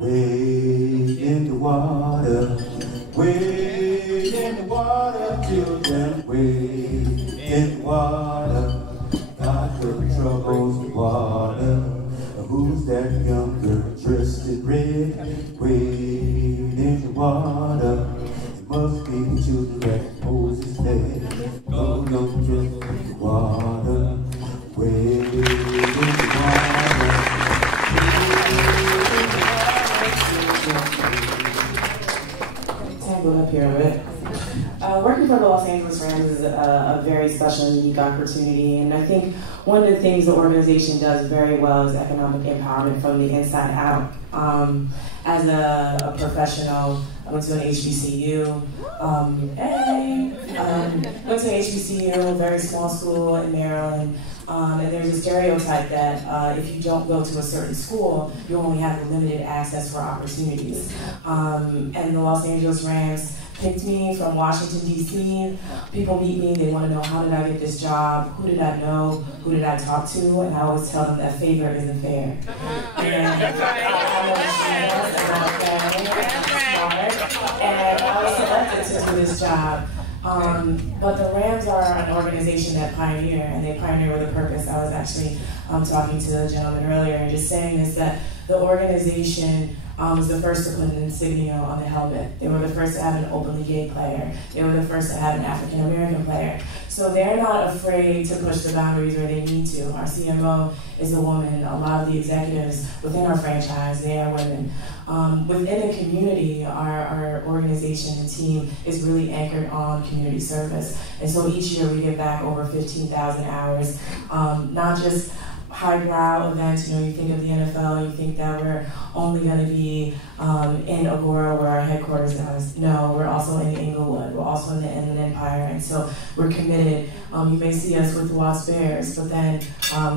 Wade in the water, wade in the water, children, wade in the water. God put troubles in the water. Who's that young girl dressed in red? Wade in the water. It must be the children that Moses led. Oh, no, just in the water. Wade in the water. Go up here a bit. Working for the Los Angeles Rams is a very special and unique opportunity, and I think one of the things the organization does very well is economic empowerment from the inside out. As a professional, I went to an HBCU. Went to an HBCU, a very small school in Maryland. And there's a stereotype that if you don't go to a certain school, you only have limited access for opportunities. And the Los Angeles Rams picked me from Washington, D.C. People meet me, they want to know, how did I get this job? Who did I know? Who did I talk to? And I always tell them that favor isn't fair. And I was selected to do this job. But the Rams are an organization that pioneer, and they pioneer with a purpose. I was actually talking to the gentleman earlier and just saying this, that the organization was the first to put an insignia on the helmet. They were the first to have an openly gay player. They were the first to have an African American player. So they're not afraid to push the boundaries where they need to. Our CMO is a woman. A lot of the executives within our franchise, they are women. Within the community, our organization and team is really anchored on community service. And so each year we give back over 15,000 hours, not just highbrow events. You know, you think of the NFL, you think that we're only going to be in Agora where our headquarters is. No, we're also in Inglewood. We're also in the Inland Empire. And so we're committed. You may see us with the Wasp Bears, but then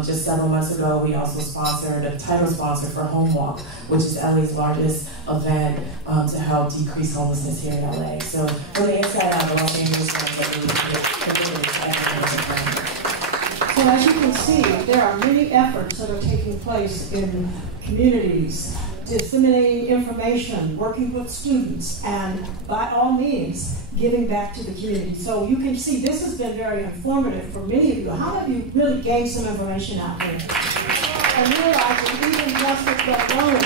just several months ago, we also sponsored a title sponsor for Home Walk, which is LA's largest event to help decrease homelessness here in LA. So from the inside out, the Los Angeles Rams are really committed to everything. So as you can see, there are many efforts that are taking place in communities, disseminating information, working with students, and by all means, giving back to the community. So you can see this has been very informative for many of you. How have you really gained some information out there? And realizing even just with the loans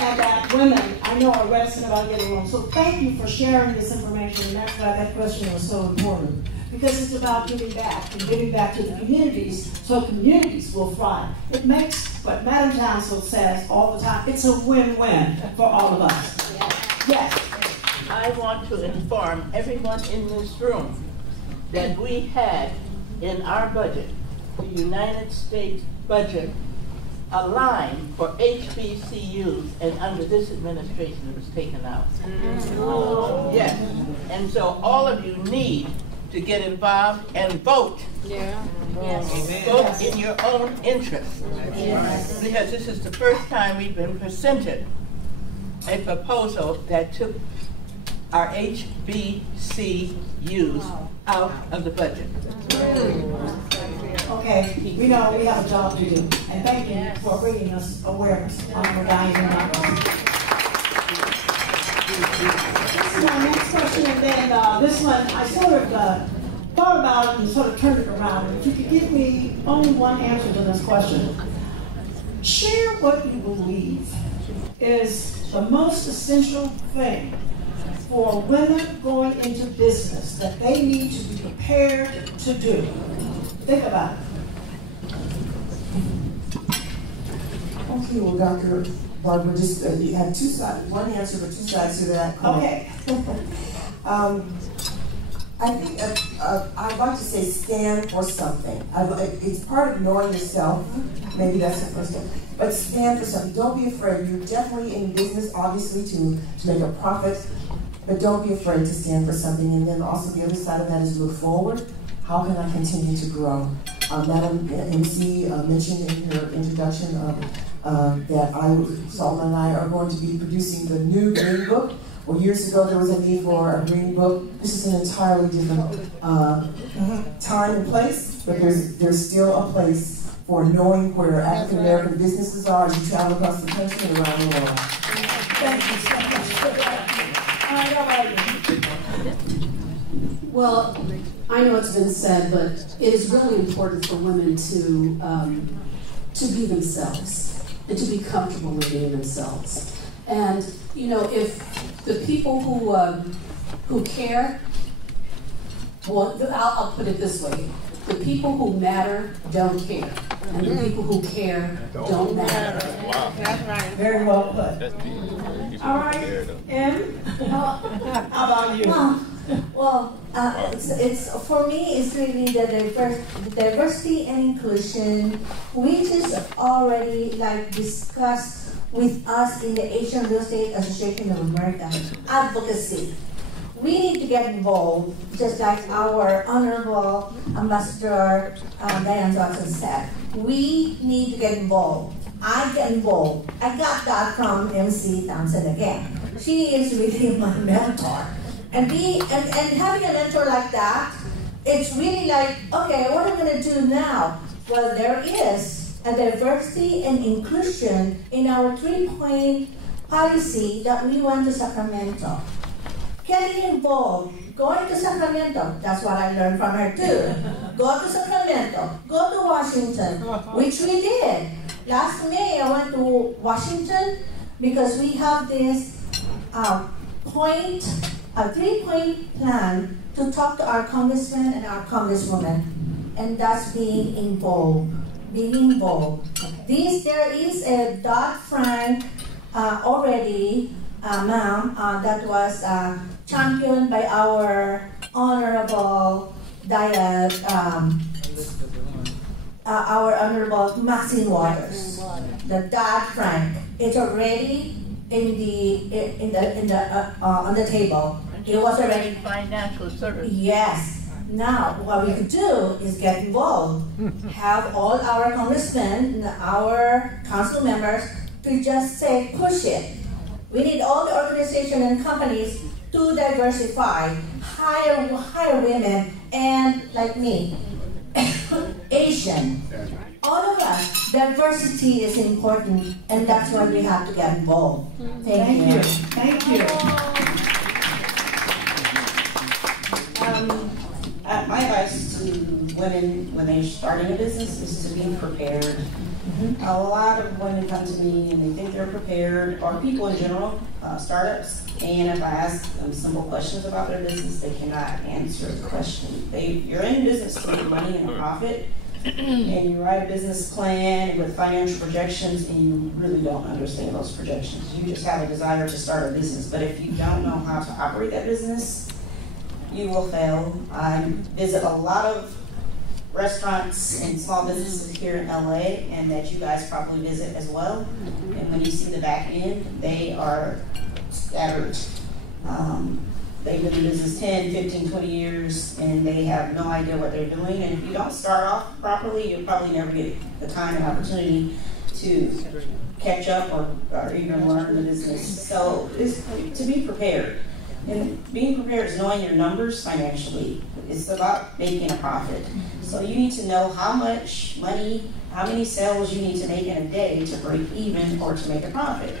and that women, I know, are reticent about getting loans. So thank you for sharing this information, and that's why that question was so important. Because it's about giving back and giving back to the communities so communities will thrive. It makes what Madam Townsend says all the time, it's a win-win for all of us. Yes. I want to inform everyone in this room that we had in our budget, the United States budget, a line for HBCUs, and under this administration it was taken out. Yes. And so all of you need to get involved and vote. Yeah. Yes. Vote in your own interest. Yes. Because this is the first time we've been presented a proposal that took our HBCUs out of the budget. Okay, we know we have a job to do, and thank you for bringing us awareness on the values and values. This is my next question, and then this one, I sort of thought about it and sort of turned it around. If you could give me only one answer to this question. Share what you believe is the most essential thing for women going into business that they need to be prepared to do. Think about it. Okay, well, Dr. Barbara, just you have two sides, one answer for two sides to that coin. Okay. I think I'd like to say stand for something. It's part of knowing yourself. Maybe that's the first step. But stand for something. Don't be afraid. You're definitely in business, obviously, to make a profit. But don't be afraid to stand for something. And then also the other side of that is look forward. How can I continue to grow? Madam MC mentioned in her introduction that Solomon and I are going to be producing the new Green Book. Well, years ago there was a need for a Green Book. This is an entirely different time and place, but there's still a place for knowing where African American businesses are as you travel across the country and around the world. Well, I know it's been said, but it is really important for women to be themselves and to be comfortable with being themselves. And you know, if the people who care, well, I'll put it this way: the people who matter don't care, and the people who care don't matter. Wow. That's right. Very well put. All right, Em, how about you? Well, it's for me. It's really the diversity and inclusion, which is already like discussed with us in the Asian Real Estate Association of America. Advocacy. We need to get involved, just like our Honorable Ambassador Diane Johnson said. We need to get involved. I get involved. I got that from MC Thompson again. She is really my mentor. And having a mentor like that, it's really like, okay, what am I going to do now? Well, there is a diversity and inclusion in our 3-point policy that we went to Sacramento. Getting involved, going to Sacramento, that's what I learned from her too. Go to Sacramento, go to Washington, which we did. Last May I went to Washington because we have this 3-point plan to talk to our congressmen and our congresswomen, and that's being involved. There is a Dodd-Frank already, ma'am, that was championed by our Honorable our Honorable Maxine Waters. The Dodd-Frank. It's already on the table. It was already financial service. Yes. Now, what we could do is get involved. Have all our congressmen, our council members to just say, push it. We need all the organizations and companies to diversify, hire women, and like me, Asian. All of us, diversity is important, and that's why we have to get involved. Thank you. Thank you. My advice to women when they're starting a business is to be prepared. A lot of women come to me and they think they're prepared, or people in general, startups, and if I ask them simple questions about their business, they cannot answer the question. You're in business to make money and a profit, and you write a business plan with financial projections, and you really don't understand those projections. You just have a desire to start a business, but if you don't know how to operate that business, you will fail. I visit a lot of restaurants and small businesses here in LA, and that you guys probably visit as well. And when you see the back end, they are scattered. They've been in business 10, 15, 20 years, and they have no idea what they're doing. And if you don't start off properly, you'll probably never get the time and opportunity to catch up or even learn the business. So it's to be prepared. And being prepared is knowing your numbers financially. It's about making a profit. So you need to know how much money, how many sales you need to make in a day to break even or to make a profit.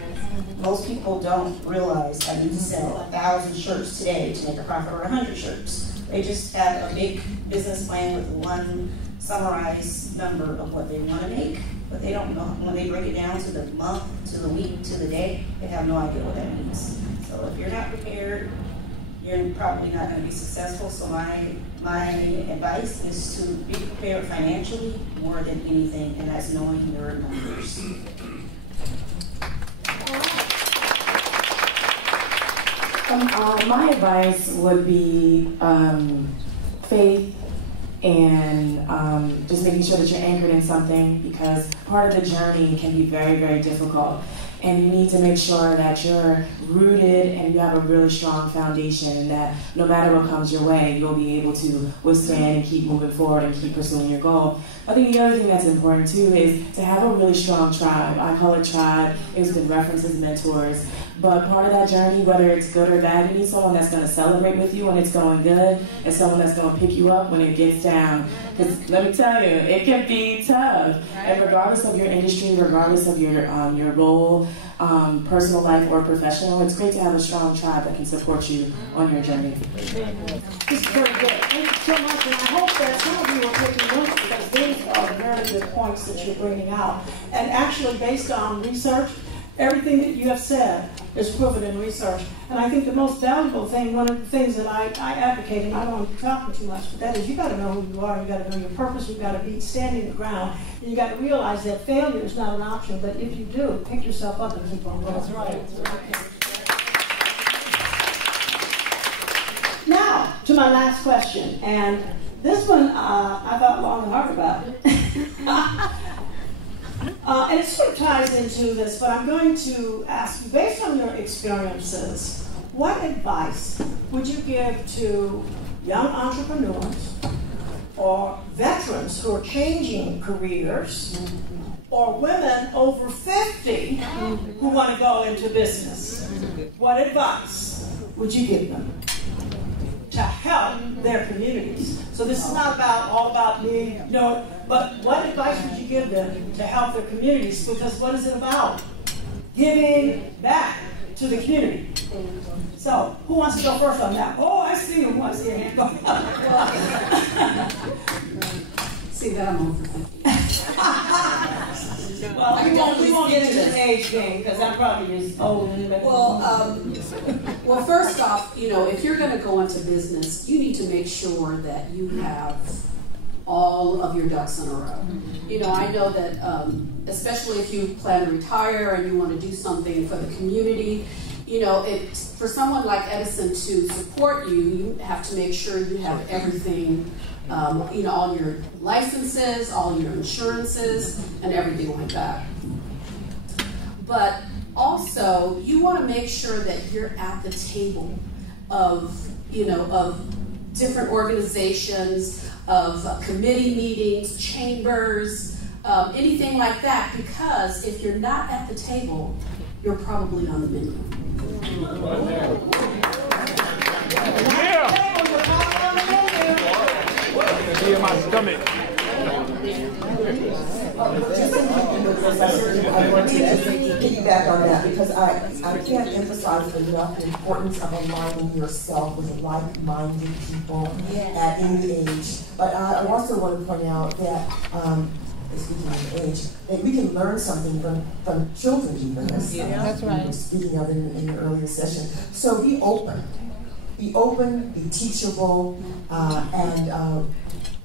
Most people don't realize I need to sell 1,000 shirts today to make a profit, or 100 shirts. They just have a big business plan with one summarized number of what they want to make, but they don't know when they break it down to the month, to the week, to the day, they have no idea what that means. So if you're not prepared, you're probably not going to be successful. So my advice is to be prepared financially more than anything, and that's knowing your numbers. My advice would be faith and just making sure that you're anchored in something, because part of the journey can be very, very difficult. And you need to make sure that you're rooted and you have a really strong foundation, and that no matter what comes your way, you'll be able to withstand and keep moving forward and keep pursuing your goal. I think the other thing that's important too is to have a really strong tribe. I call it tribe. It's been referenced as mentors. But part of that journey, whether it's good or bad, you need someone that's going to celebrate with you when it's going good, and someone that's going to pick you up when it gets down. Because let me tell you, it can be tough. And regardless of your industry, regardless of your role, personal life or professional, it's great to have a strong tribe that can support you on your journey. This is very good. Thank you so much, and I hope that some of you are taking notes because these are very good points that you're bringing out. And actually, based on research, everything that you have said is proven in research. And I think the most valuable thing, one of the things that I advocate, and I don't want to be talking too much, but that is you got to know who you are, you got to know your purpose, you got to be standing the ground, and you got to realize that failure is not an option, but if you do, pick yourself up and keep on going. That's right. Now, to my last question, and this one I thought long and hard about. And it sort of ties into this, but I'm going to ask you, based on your experiences, what advice would you give to young entrepreneurs or veterans who are changing careers or women over 50 who want to go into business? What advice would you give them to help their communities? So this is not all about me, you know, but what advice would you give them to help their communities? Because what is it about? Giving back to the community. So, who wants to go first on that? Oh, I see you. I see your hand going up. See that I'm over 50. Well, we won't get into the age game because I'm probably as old as anybody. Well, first off, you know, if you're going to go into business, you need to make sure that you have all of your ducks in a row. You know, I know that especially if you plan to retire and you want to do something for the community, you know, for someone like Edison to support you, you have to make sure you have everything, you know, all your licenses, all your insurances, and everything like that. But also, you want to make sure that you're at the table of, you know, of different organizations, of committee meetings, chambers, anything like that, because if you're not at the table, you're probably on the menu. In my stomach. I want to piggyback on that because I can't emphasize enough the importance of aligning yourself with like-minded people at any age. But I also want to point out that, speaking of age, that we can learn something from children even. That's right. We were speaking of in the earlier session. So be open. Be open, be teachable,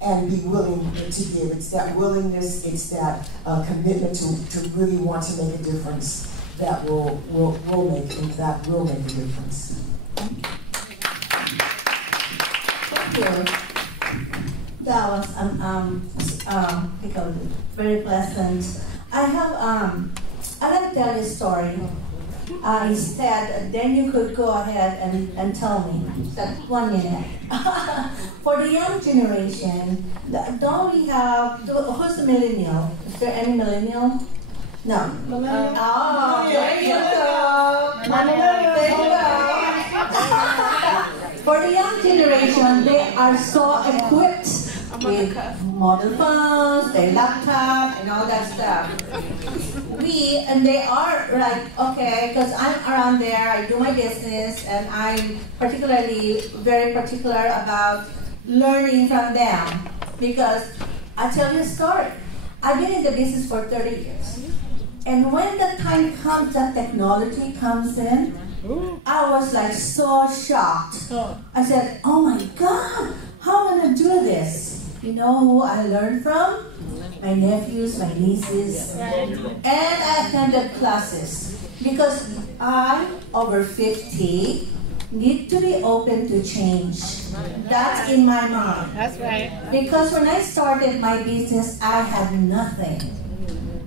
and be willing to give. It's that willingness, it's that commitment to really want to make a difference that will make a difference. Thank you. That was because very pleasant. I have I'd like to tell you a story. Instead, then you could go ahead and tell me. That 1 minute. For the young generation, don't we have, who's the millennial? Is there any millennial? No. Millennial. Oh, there you go. For the young generation, they are so equipped with mobile phones, their laptop, and all that stuff. And they are like, okay, because I'm around there, I do my business, and I'm very particular about learning from them. Because I'll tell you a story. I've been in the business for 30 years. And when the time comes that technology comes in, I was like so shocked. I said, oh my God, how am I going to do this? You know who I learned from? My nephews, my nieces, and I attended classes because I, over 50, need to be open to change. That's in my mind. That's right. Because when I started my business, I had nothing.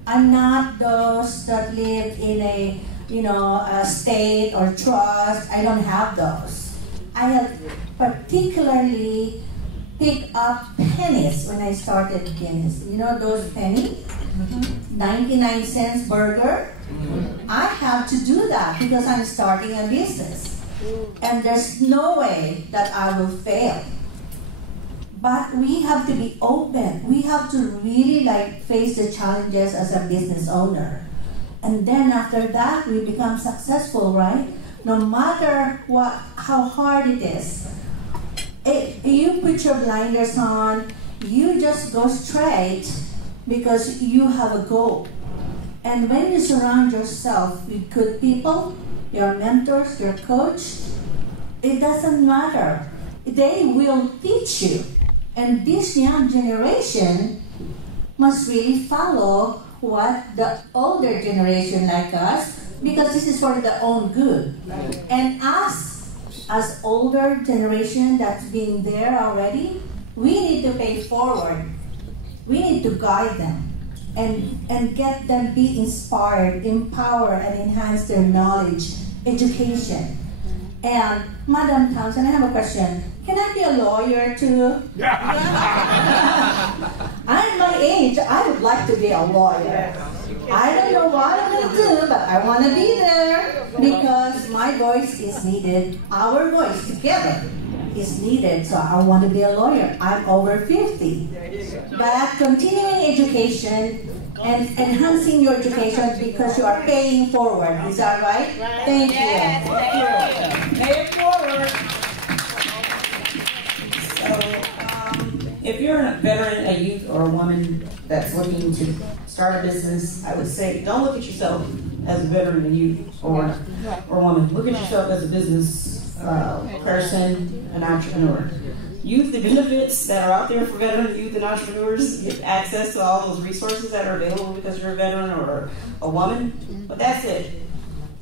I'm not those that live in a, a state or trust. I don't have those. I had particularly pick up pennies when I started business. You know those pennies? 99 cents burger? I have to do that because I'm starting a business. And there's no way that I will fail. But we have to be open. We have to really face the challenges as a business owner. And then after that, we become successful, right? No matter how hard it is. You put your blinders on, you just go straight because you have a goal. And when you surround yourself with good people, your mentors, your coach, it doesn't matter. They will teach you. And this young generation must really follow what the older generation like us, because this is for their own good. And us, as older generation that's been there already, we need to pay forward. We need to guide them and get them be inspired, empower, and enhance their knowledge, education. And Madam Thompson, I have a question. Can I be a lawyer too? I'm my age, I would like to be a lawyer. I don't know what I'm going to do, but I want to be there because my voice is needed. Our voice together is needed, so I want to be a lawyer. I'm over 50. But continuing education and enhancing your education because you are paying forward. Is that right? Thank you. Yes, thank you. Pay it forward. So, if you're a veteran, a youth, or a woman that's looking to start a business, I would say don't look at yourself as a veteran, a youth, or woman. Look at yourself as a business person, an entrepreneur. Youth, the benefits that are out there for veteran youth and entrepreneurs, get access to all those resources that are available because you're a veteran or a woman, but that's it.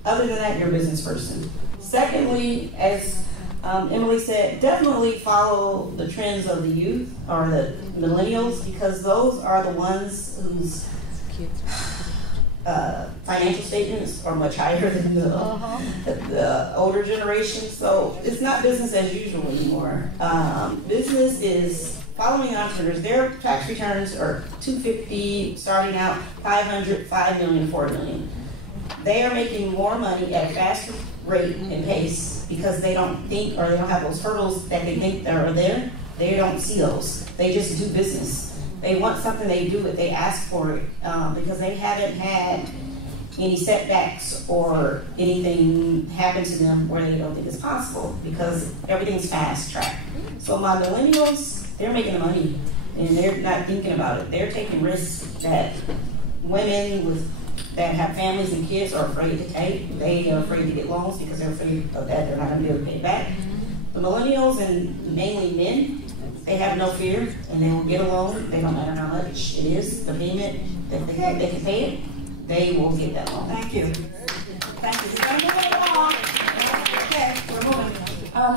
Other than that, you're a business person. Secondly, as Emily said, definitely follow the trends of the youth or the millennials, because those are the ones whose financial statements are much higher than the older generation. So it's not business as usual anymore. Business is following entrepreneurs. Their tax returns are $250, starting out $500, $5 million, $4 million. They are making more money at a faster rate and pace because they don't think, or they don't have those hurdles that they think that are there. They don't see those. They just do business. They want something, they do it, they ask for it, because they haven't had any setbacks or anything happen to them where they don't think it's possible, because everything's fast track. So my millennials, they're making the money and they're not thinking about it. They're taking risks that women that have families and kids are afraid to take. They are afraid to get loans because they're afraid of that they're not going to be able to pay it back. The millennials, and mainly men, they have no fear, and they will get a loan. They don't matter how much it is, the payment, that they can pay it, they will get that loan. Thank you. Thank you. We're moving along. Okay, we're moving.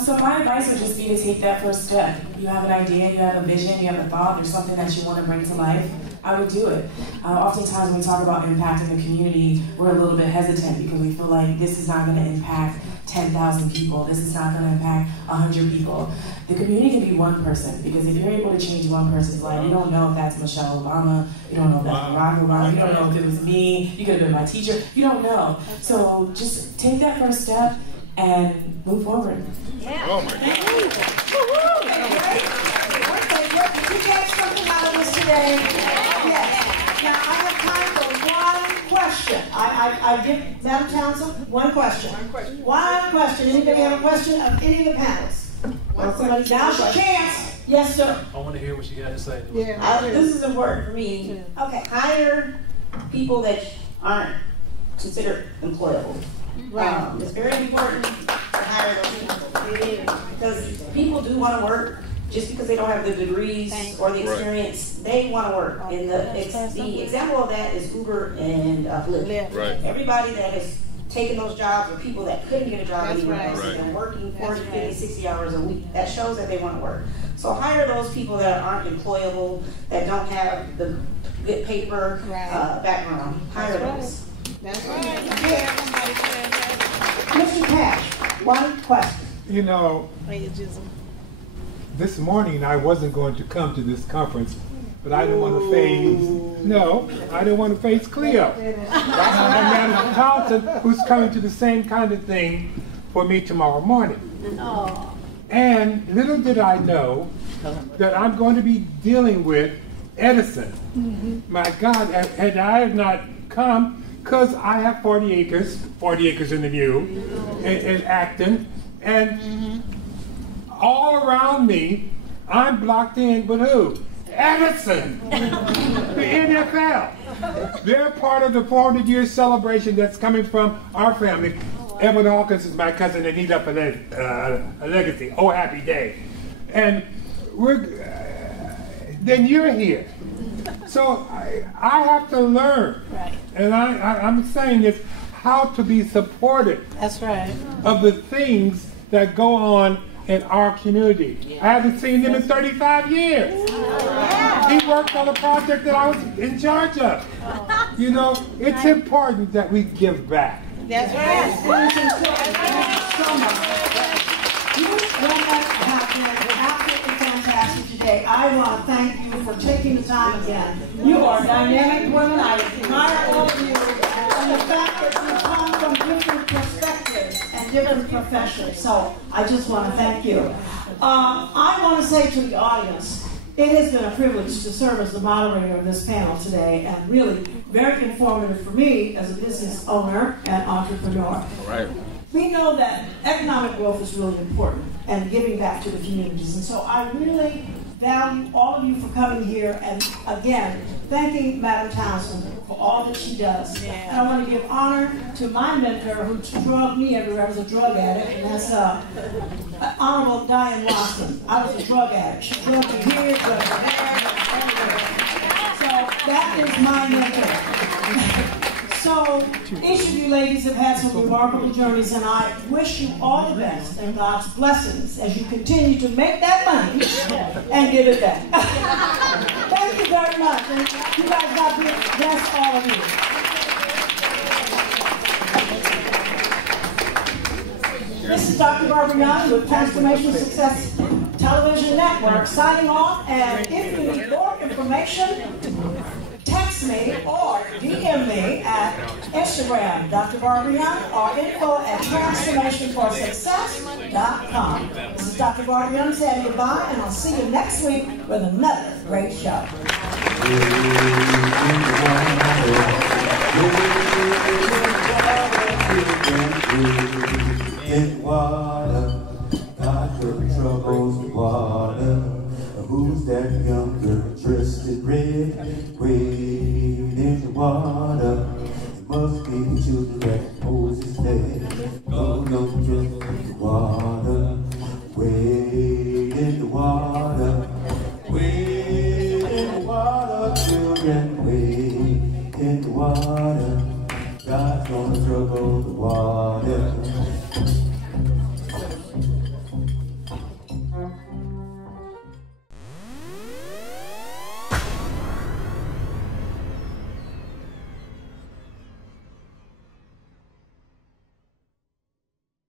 So my advice would just be to take that first step. You have an idea, you have a vision, you have a thought, there's something that you want to bring to life. I would do it. Oftentimes when we talk about impacting the community, we're a little bit hesitant because we feel like this is not going to impact 10,000 people. This is not going to impact 100 people. The community can be one person, because if you're able to change one person's life, you don't know if that's Michelle Obama, you don't know if that's Barack Obama, you don't know if it was me, you could have been my teacher, you don't know. So just take that first step and move forward. Yeah. Oh my God. Okay, great. Did you get something out of this today? Yes. Now I have time for one question. I give Madam Townsend one question. One question. Anybody have a question of any of the panelists? Now's your chance. Yes, sir. I want to hear what you got to say. Yeah. This is important for me. Okay. Hire people that aren't considered employable. Right. It's very important to hire those people, because people do want to work. Just because they don't have the degrees or the experience, they want to work. And the example of that is Uber and Lyft. Right. Everybody that has taken those jobs are people that couldn't get a job anywhere else. They're working 40, 50, 60 hours a week. That shows that they want to work. So hire those people that aren't employable, that don't have the good paper background. Hire those. That's right. Mr. Cash, one question. You know, this morning I wasn't going to come to this conference, but I didn't want to face, I didn't want to face Cleo. And Madam Thompson, who's coming to the same kind of thing for me tomorrow morning. And little did I know that I'm going to be dealing with Edison. My God, had I not come because I have 40 acres in the view, in Acton, and all around me, I'm blocked in with who? Edison, the NFL. They're part of the 400-year celebration that's coming from our family. Edward Hawkins is my cousin, and he left a legacy. Oh, happy day. And then you're here. So I have to learn. Right. And I'm saying this, how to be supportive. That's right. Of the things that go on in our community. Yeah. I haven't seen him in 35 years. Yeah. He worked on a project that I was in charge of. You know, it's important that we give back. That's right. Thank you so much. You women have been absolutely fantastic today. I want to thank you for taking the time again. You are dynamic women. I admire all of you. And the fact that you come from different perspectives and different professions. So I just want to thank you. I want to say to the audience, it has been a privilege to serve as the moderator of this panel today, and really very informative for me as a business owner and entrepreneur. All right. We know that economic growth is really important and giving back to the communities. And so I really value all of you for coming here, and again, thanking Madam Townsend for all that she does. Yeah. And I want to give honor to my mentor who drugged me everywhere. I was a drug addict, and that's Honorable Diane Watson. I was a drug addict. She drugged me here, drugged me there, everywhere. So that is my mentor. So each of you ladies have had some remarkable journeys, and I wish you all the best and God's blessings as you continue to make that money and give it back. Thank you very much, and you guys God bless all of you. This is Dr. Barbara Young with Transformation Success Television Network signing off, and if you need more information, text me or DM me at Instagram, Dr. Barbara Young, or info@transformationforsuccess.com. This is Dr. Barbara Young saying goodbye, and I'll see you next week with another great show. In water, God took troubles with water. Who's that young girl dressed in red? Wade in the water. It must be the children that Moses fed. Oh, no, just in the water.